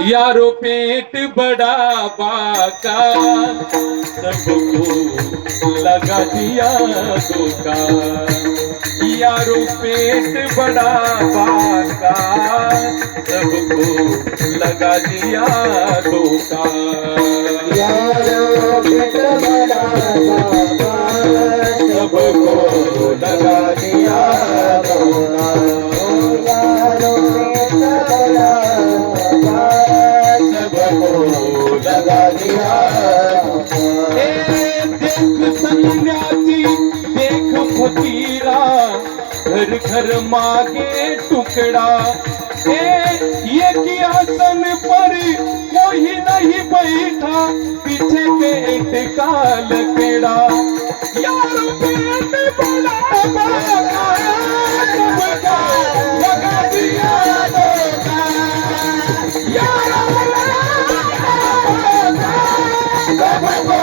यारो पेट बड़ा बाका, सबको लगा दिया धोखा। यारो पेट बड़ा बाका, सबको लगा दिया धोखा। यारो पेट बड़ा बाका, सबको लगा दिया धोखा। यारो पेट बड़ा बाका, सबको लगा दिया। देख संन्यासी, देख फकीरा, घर घर मांगे टुकड़ा। ये की आसन पर कोई नहीं बैठा, पीछे पेट का लकेड़ा। यारो पेट बड़ा बाका, सबको लगा दिया धोखा। यारो पेट बड़ा बाका, सबको